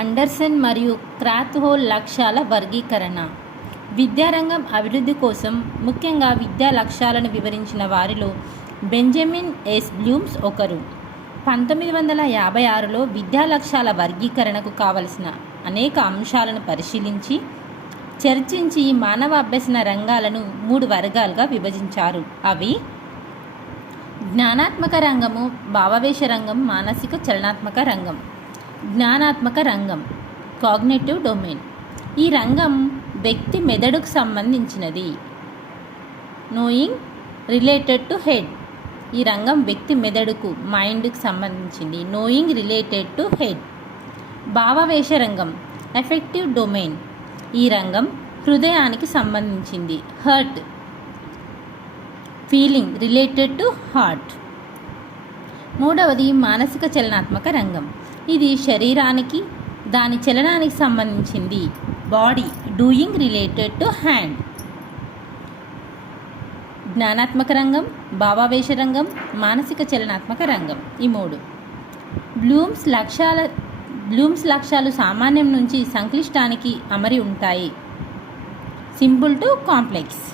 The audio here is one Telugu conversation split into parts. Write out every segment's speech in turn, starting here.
అండర్సన్ మరియు క్రాత్హోల్ లక్ష్యాల వర్గీకరణ. విద్యారంగం అభివృద్ధి కోసం ముఖ్యంగా విద్యా లక్ష్యాలను వివరించిన వారిలో బెంజమిన్ ఎస్ బ్లూమ్స్ ఒకరు. 1956లో విద్యా లక్ష్యాల వర్గీకరణకు కావలసిన అనేక అంశాలను పరిశీలించి చర్చించి మానవ అభ్యసన రంగాలను 3 వర్గాలుగా విభజించారు. అవి జ్ఞానాత్మక రంగము, భావావేశ రంగం, మానసిక చలనాత్మక రంగం. జ్ఞానాత్మక రంగం కాగ్నిటివ్ డొమైన్. ఈ రంగం వ్యక్తి మెదడుకు సంబంధించినది. Knowing related to head. ఈ రంగం వ్యక్తి మెదడుకు మైండ్కి సంబంధించింది. Knowing related to head. భావావేశ రంగం ఎఫెక్టివ్ డొమైన్. ఈ రంగం హృదయానికి సంబంధించింది. Heart feeling related to heart. మూడవది మానసిక చలనాత్మక రంగం. ఇది శరీరానికి దాని చలనానికి సంబంధించింది. Body doing related to hand. జ్ఞానాత్మక రంగం, భావావేశ రంగం, మానసిక చలనాత్మక రంగం. ఈ 3 బ్లూమ్స్ లక్ష్యాలు సామాన్యం నుంచి సంక్లిష్టానికి అమరి ఉంటాయి. Simple to complex.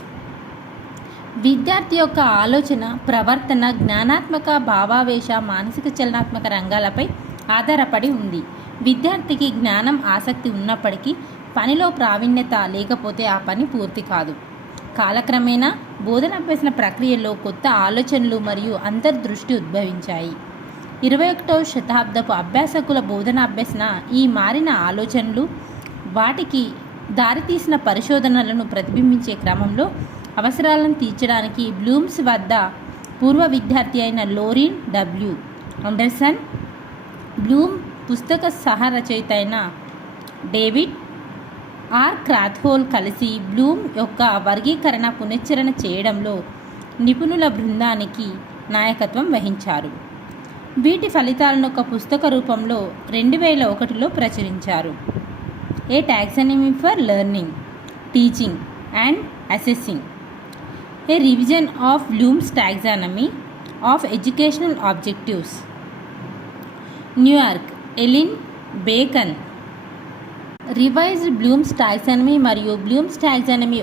విద్యార్థి యొక్క ఆలోచన, ప్రవర్తన జ్ఞానాత్మక, భావావేశ, మానసిక చలనాత్మక రంగాలపై ఆధారపడి ఉంది. విద్యార్థికి జ్ఞానం ఆసక్తి ఉన్నప్పటికీ పనిలో ప్రావీణ్యత లేకపోతే ఆ పని పూర్తి కాదు. కాలక్రమేణా బోధనాభ్యసన ప్రక్రియలో కొత్త ఆలోచనలు మరియు అంతర్దృష్టి ఉద్భవించాయి. 21వ శతాబ్దపు అభ్యాసకుల బోధనాభ్యసన ఈ మారిన ఆలోచనలు, వాటికి దారితీసిన పరిశోధనలను ప్రతిబింబించే క్రమంలో అవసరాలను తీర్చడానికి బ్లూమ్స్ వద్ద పూర్వ విద్యార్థి అయిన లోరిన్ డబ్ల్యూ. అండర్సన్, బ్లూమ్ పుస్తక సహరచయిత అయిన డేవిడ్ ఆర్. క్రాత్హోల్ కలిసి బ్లూమ్ యొక్క వర్గీకరణ పునశ్చరణ చేయడంలో నిపుణుల బృందానికి నాయకత్వం వహించారు. వీటి ఫలితాలను ఒక పుస్తక రూపంలో 2001లో ప్రచురించారు. ఏ taxonomy for learning, teaching and assessing. A revision of Bloom's taxonomy of educational objectives. New York, Elin bacon. Revised Bloom's taxonomy మరియు బ్లూమ్స్ టాక్సానమీ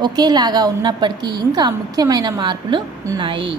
ఒకేలాగా ఉన్నప్పటికీ ఇంకా ముఖ్యమైన మార్పులు ఉన్నాయి.